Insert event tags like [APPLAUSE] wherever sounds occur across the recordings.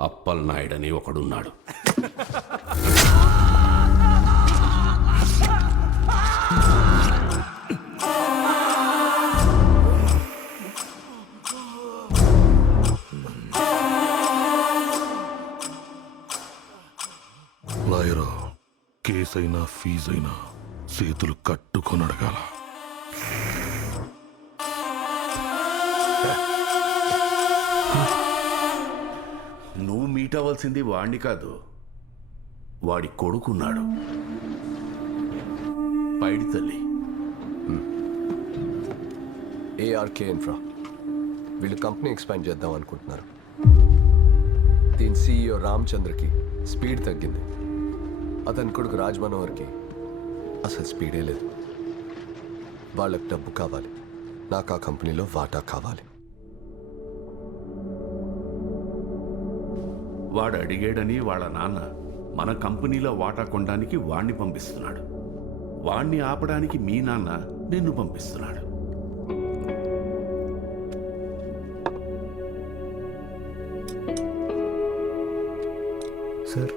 అప్పల్నాయుడని ఒకడున్నాడు. లాయరా కేసైనా ఫీజైనా చేతులు కట్టుకొని అడగాల నువ్వు అవ్వాల్సింది వాణ్ణి కాదు. వాడి కొడుకున్నాడు. పైడి తల్లి. ఏఆర్కే ఇన్ఫ్రా వీళ్ళు కంపెనీ ఎక్స్పాండ్ చేద్దాం అనుకుంటున్నారు. దీని సీఈఓ రామచంద్రకి స్పీడ్ తగ్గింది. అతని కొడుకు రాజ్ మనోహర్కి అసలు స్పీడే లేదు. వాళ్ళకి డబ్బు కావాలి. నాకు ఆ కంపెనీలో వాటా కావాలి. వాడు అడిగాడని వాళ్ళ నాన్న మన కంపెనీలో వాటా కొనడానికి వాణ్ణి పంపిస్తున్నాడు. వాణ్ణి ఆపడానికి మీ నాన్న నిన్ను పంపిస్తున్నాడు. సార్.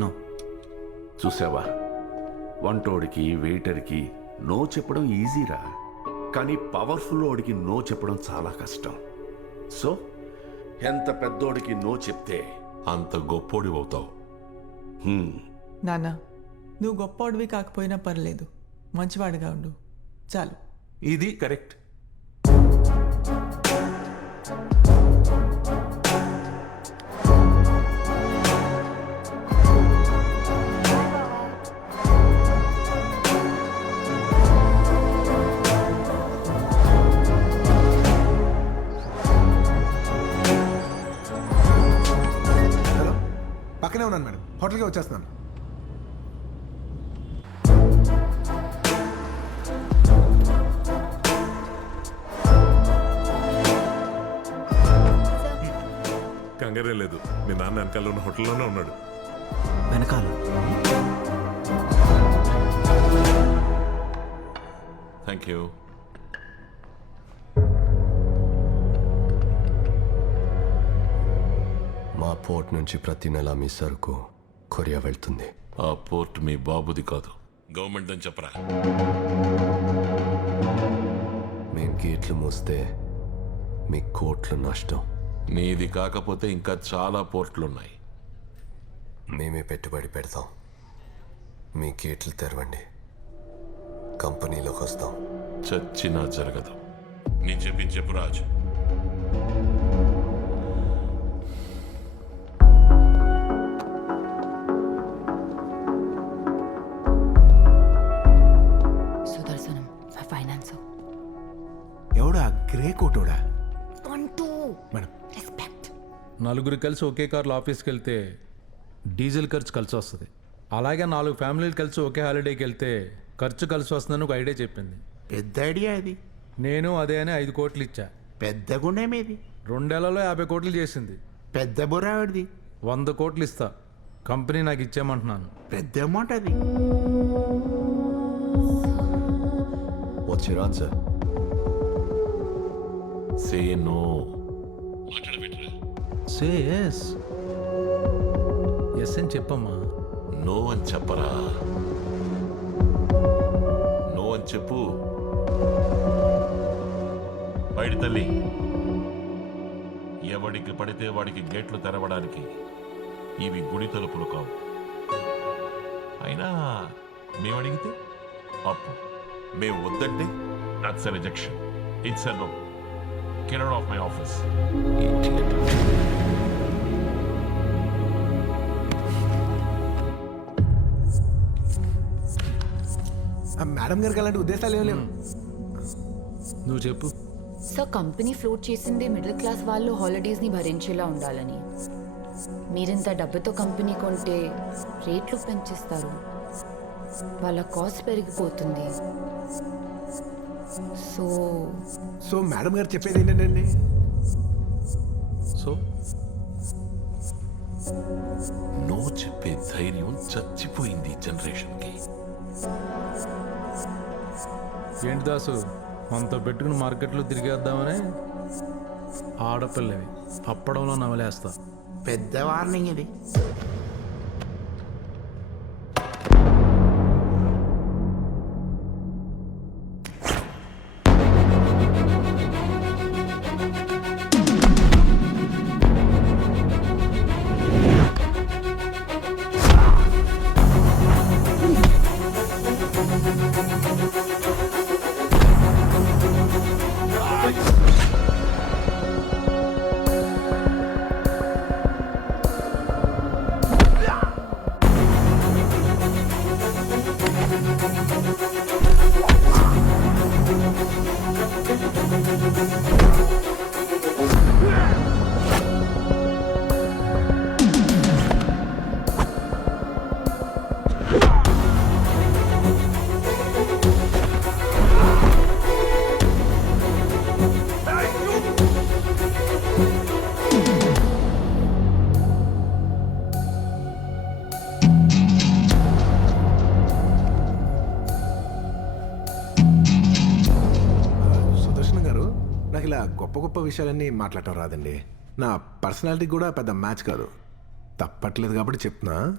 నో. చూసావా? వంటోడికి వెయిటర్కి నో చెప్పడం ఈజీరా. కానీ పవర్ఫుల్ ఓడికి నో చెప్పడం చాలా కష్టం. సో ఎంత పెద్దోడికి నో చెప్తే అంత గొప్పోడి అవుతావు హ్మ్, నాన్న నువ్వు గొప్పవాడివి కాకపోయినా పర్లేదు. మంచివాడిగా ఉండు. చాలు. ఇది కరెక్ట్. పక్కనే ఉన్నాను మేడం. హోటల్కి వచ్చేస్తున్నాను. కంగారే లేదు. మీ నాన్న వెనకాల ఉన్న హోటల్లోనే ఉన్నాడు. వెనకాల? థ్యాంక్ యూ పోర్ట్ నుంచి ప్రతి నెల మీ సరుకు కొరియా వెళ్తుంది. ఆ పోర్ట్ మీ బాబుది కాదు. గవర్నమెంట్ అని చెప్పరా? మేము గేట్లు మూస్తే మీ కోట్లు నష్టం. నీది కాకపోతే ఇంకా చాలా పోర్ట్లున్నాయి. మేమే పెట్టుబడి పెడతాం. మీ గేట్లు తెరవండి. కంపెనీలోకి వస్తాం. చచ్చినా జరగదు. నేను చెప్పింది చెప్పు రాజు. నలుగురు కలిసి ఒకే కార్లో ఆఫీస్కి వెళ్తే డీజిల్ ఖర్చు కలిసి వస్తుంది. అలాగే నాలుగు ఫ్యామిలీలు కలిసి ఒకే హాలిడేకి వెళ్తే ఖర్చు కలిసి వస్తుందని ఒక ఐడియా చెప్పింది. పెద్ద ఐడియా అది నేను అదే అని ఐదు కోట్లు ఇచ్చా. పెద్ద గుండె మీది. రెండేళ్ళలో యాభై కోట్లు చేసింది. పెద్ద బుర్రావిడిది వంద కోట్లు ఇస్తా. కంపెనీ నాకు ఇచ్చేయమంటున్నాను. పెద్ద అమౌంట్ అది. Answer say no say yes yes అని చెప్పమ్మా. నో అని చెప్పరా? నో అని చెప్పు. బయట తల్లి. ఎవడికి పడితే వాడికి గేట్లు తెరవడానికి ఇవి గుడి తలుపులు కావు. అయినా మేము అడిగితే అప్పు. మేము వద్దంటే that's rejection it's no kind of my office ఆ మేడం గారికి అలాంటి ఉద్దేశాలు ఏం లేవు. నువ్వు చెప్పు. సో కంపెనీ ఫ్లోట్ చేసిందే మిడిల్ క్లాస్ వాళ్ళు హాలిడేస్ని భరించేలా ఉండాలని. మీరింత డబ్బుతో కంపెనీ కొంటే రేట్లు పెంచేస్తారు. వాళ్ళ కాస్ట్ పెరిగిపోతుంది. సో సో మేడం గారు చెప్పేది ఏంటండి? సో? నో చెప్పే ధైర్యం చచ్చిపోయింది జనరేషన్కి. ఏంటి దాసు? మనతో పెట్టుకుని మార్కెట్లో తిరిగేద్దామని ఆడపిల్లవి. అప్పడంలో నవలేస్తా. పెద్ద వార్నింగ్ ఇది. గొప్ప గొప్ప విషయాలన్నీ మాట్లాడటం రాదండి. నా పర్సనాలిటీ కూడా పెద్ద మ్యాచ్ కాదు. తప్పట్లేదు కాబట్టి చెప్తున్నా.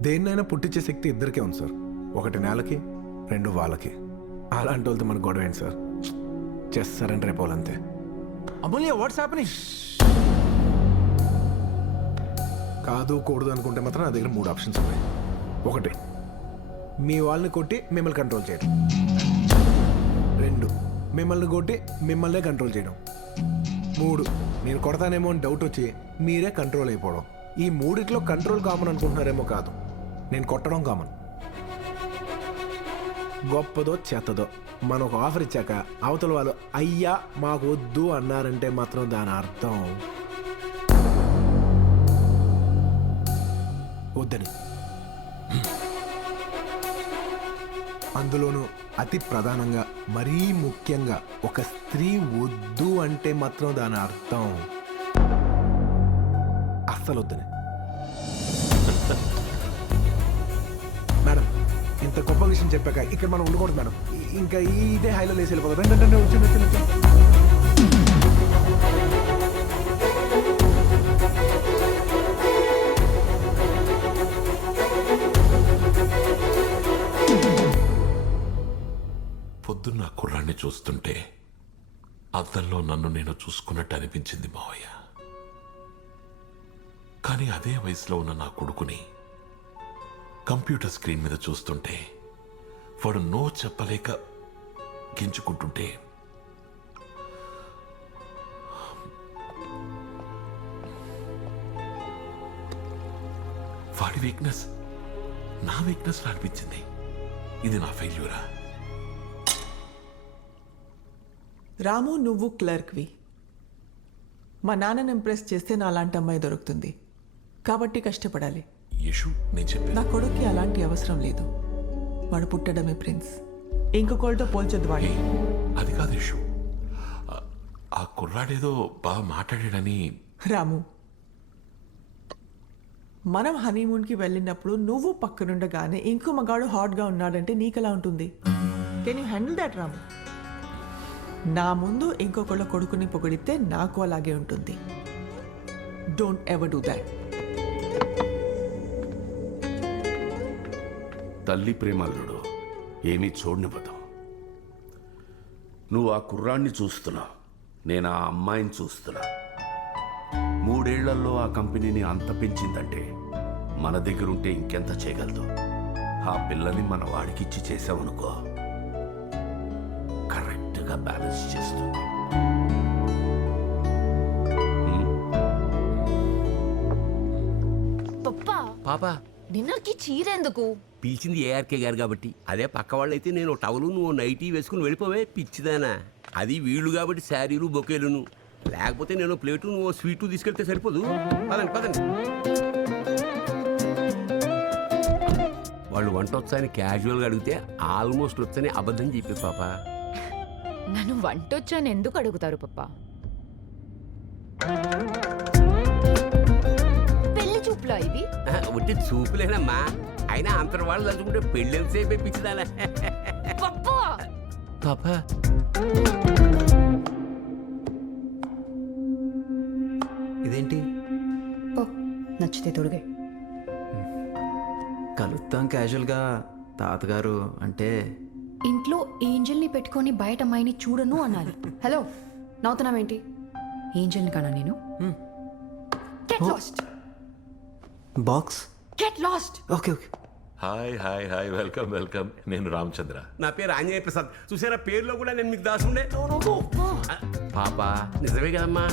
దేన్నైనా పుట్టించే శక్తి ఇద్దరికే ఉంది సార్. ఒకటి నేలకి రెండు వాళ్ళకి. అలాంటి వాళ్ళతో మనకు గొడవ ఏంటి సార్? చేస్తారని రేపు వాళ్ళంతే అమూల్య వాట్స్ హ్యాపెనింగ్ కాదు కూడదు అనుకుంటే మాత్రం నా దగ్గర మూడు ఆప్షన్స్ ఉన్నాయి. ఒకటి మీ వాళ్ళని కొట్టి మిమ్మల్ని కంట్రోల్ చేయడం రెండు మిమ్మల్ని కొట్టి మిమ్మల్నే కంట్రోల్ చేయడం. మూడు నేను కొడతానేమో అని డౌట్ వచ్చి మీరే కంట్రోల్ అయిపోవడం. ఈ మూడిట్లో కంట్రోల్ కామన్ అనుకుంటున్నారేమో కాదు. నేను కొట్టడం కామన్ గొప్పదో చెత్తదో. మనం ఒక ఆఫర్ ఇచ్చాక అవతల వాళ్ళు అయ్యా మాకు వద్దు అన్నారంటే మాత్రం దాని అర్థం. వద్దని అందులోనూ అతి ప్రధానంగా మరీ ముఖ్యంగా ఒక స్త్రీ వద్దు అంటే మాత్రం దాని అర్థం అస్సలు వద్దని మేడం ఇంత గొప్ప విషయం చెప్పాక ఇక్కడ మనం ఉండకూడదు మేడం. ఇంకా ఇదే హైలో వేసి వెళ్ళిపోతాం రండి, రండి, వచ్చి వచ్చి పొద్దున్న కుర్రాన్ని చూస్తుంటే అద్దంలో నన్ను నేను చూసుకున్నట్టు అనిపించింది మావయ్య. కానీ అదే వయసులో ఉన్న నా కొడుకుని కంప్యూటర్ స్క్రీన్ మీద చూస్తుంటే వాడు నో చెప్పలేక గెంచుకుంటుంటే వాడి వీక్నెస్ నా వీక్నెస్ అనిపించింది. ఇది నా ఫెయిల్యూరా రాము నువ్వు క్లర్క్వి. మా నాన్నని ఇంప్రెస్ చేస్తే నా అలాంటి అమ్మాయి దొరుకుతుంది. కాబట్టి కష్టపడాలి. యశు నేను చెప్పాను నా కొడుక్కి అలాంటి అవసరం లేదు. వాడు పుట్టడమే ప్రిన్స్. ఇంకొకళ్ళతో పోల్చొద్దు వాడి అది కాదు యశు ఆ- ఆ కుర్రాడేదో బాగా మాట్లాడాడని రాము మనం హనీమూన్కి వెళ్ళినప్పుడు నువ్వు పక్కనుండగానే ఇంకో మగాడు హాట్గా ఉన్నాడంటే నీకెలా ఉంటుంది? Can you handle that Ramu? నా ముందు ఇంకొకళ్ళ కొడుకుని పొగిడితే నాకు అలాగే ఉంటుంది. డోంట్ ఎవర్ డూ దాట్ తల్లి ప్రేమలుడు ఏమీ చూడనివ్వదు. నువ్వు ఆ కుర్రాన్ని చూస్తున్నావు నేను ఆ అమ్మాయిని చూస్తున్నా. మూడేళ్ళలో ఆ కంపెనీని అంత పెంచిందంటే మన దగ్గరుంటే ఇంకెంత చేయగలదు. ఆ పిల్లని మన వాడికిచ్చి పప్పా పాపా. చీర ఎందుకు పిలిచింది ఏఆర్కే గారు కాబట్టి. అదే పక్క వాళ్ళైతే నేను టవలు నువ్వు నైటీ వేసుకుని వెళ్ళిపోవే పిచ్చిదానా. అది వీళ్ళు కాబట్టి శారీలు బొకేలును. లేకపోతే నేను ప్లేటు నువ్వు స్వీటు తీసుకెళ్తే సరిపోదు. పదండి పదండి. వాళ్ళు వంట వచ్చాయని క్యాజువల్గా అడిగితే ఆల్మోస్ట్ వచ్చని అబద్ధం చెప్పి పాప. నన్ను వంటొచ్చాను ఎందుకు అడుగుతారు పప్ప? పెళ్ళి చూపులా ఇవి? ఒకటి చూపులేనమ్మా. అయినా అంతటి వాళ్ళు తలుచుకుంటే పెళ్ళి సేపు ఇప్పించదానా ఇదేంటి? నచ్చితే తొడుగే. కలుద్దాం క్యాజువల్గా. తాతగారు అంటే ఇంట్లో ఏంజల్ని పెట్టుకొని బయట అమ్మాయిని చూడను అనాలి హలో నవ్వుతున్నావేంటి? ఏంజల్ని కన్నా నేను? Get lost box? Get lost okay okay. Hi hi hi welcome welcome. నేను రామచంద్ర. నా పేరు ఆంజనేయ ప్రసాద్. చూసారా పేరులో కూడా నేను మీకు దాసుండే. పాప. నిజమే కదమ్మా.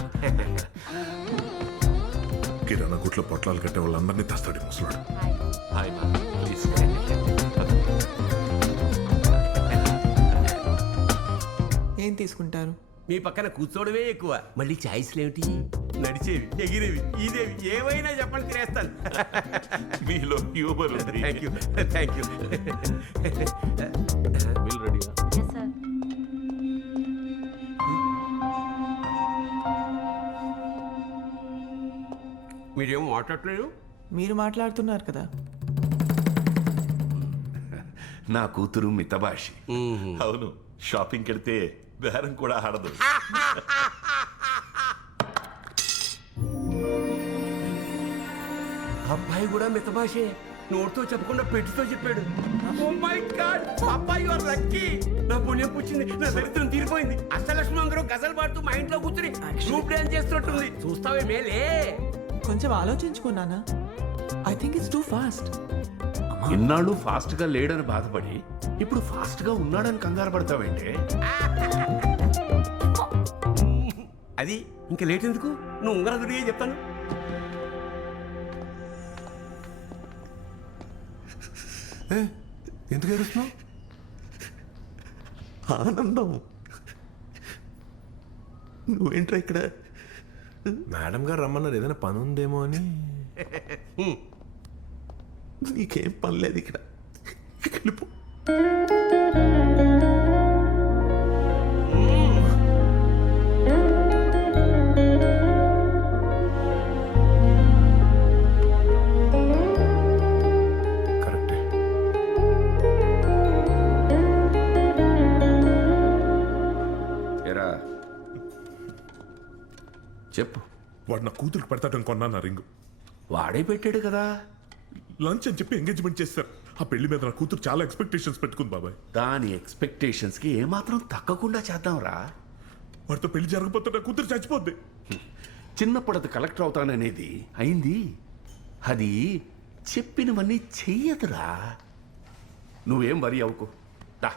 కిరాణా గుట్లో పొట్లాలు కట్టే వాళ్ళందరినీ తెస్తాడు ముసలాడు. హాయ్. మా. ప్లీజ్. తీసుకుంటారు? మీ పక్కన కూర్చోవడమే ఎక్కువ. మళ్ళీ ఛాయిస్లు ఏమిటి నడిచేవి ఎగిరేవి ఇదేవి ఏవైనా చెప్పండి తినేస్తాను. [LAUGHS] మీలో హ్యూమర్ ఉంది. Thank you thank you bill రెడీగా మీరేమో మాట్లాడట్లేదు? మీరు మాట్లాడుతున్నారు కదా. నా కూతురు మితభాషి. అవును షాపింగ్కి వెళ్తే బేరం కూడా ఆడదు. అబ్బాయి కూడా మిత భాషే నోటితో చెప్పకుండా పెట్టితో చెప్పాడు. ఓ మై గాడ్ అబ్బాయి ఆర్ లక్కీ నా పుణ్యం పుచ్చింది నా దరిద్రం తీరిపోయింది. అష్టలక్ష్మి అందరూ గజలు పాడుతూ మా ఇంట్లో కూర్చుని గ్రూప్ డాన్స్ చేస్తున్నట్టుంది. చూస్తావే మేలే. కొంచెం ఆలోచించుకున్నానా I think it's too fast ఇన్నాళ్ళు ఫాస్ట్గా లేడని బాధపడి ఇప్పుడు ఫాస్ట్గా ఉన్నాడని కంగారు పడతావేంటే? అది ఇంకా లేట్ ఎందుకు నువ్వు ఉంగరా దొరికే చెప్తాను? ఏ? ఎందుకు ఏడుస్తున్నావు? ఆనందం. నువ్వేంట్రా ఇక్కడ? మేడం గారు రమ్మన్నారు ఏదైనా పని ఉందేమో అని నీకేం పని లేదు ఇక్కడ వెళ్ళిపో. ఎరా చెప్పు. వాడు నా కూతురికి పెడతాడని కొన్నా నా రింగు? వాడే పెట్టాడు కదా. లంచ్ అని చెప్పి ఎంగేజ్మెంట్ చేస్తారు. ఆ పెళ్ళి మీద నా కూతురు చాలా ఎక్స్పెక్టేషన్స్ పెట్టుకుంది బాబాయ్. దాని ఎక్స్పెక్టేషన్స్కి ఏమాత్రం తగ్గకుండా చేద్దాంరా. వాడితో పెళ్ళి జరగకపోతే నా కూతురు చచ్చిపోద్ది. చిన్నప్పుడు అది కలెక్టర్ అవుతాననేది అయింది. అది చెప్పినవన్నీ చెయ్యదురా. నువ్వేం వరి అవుకో దా.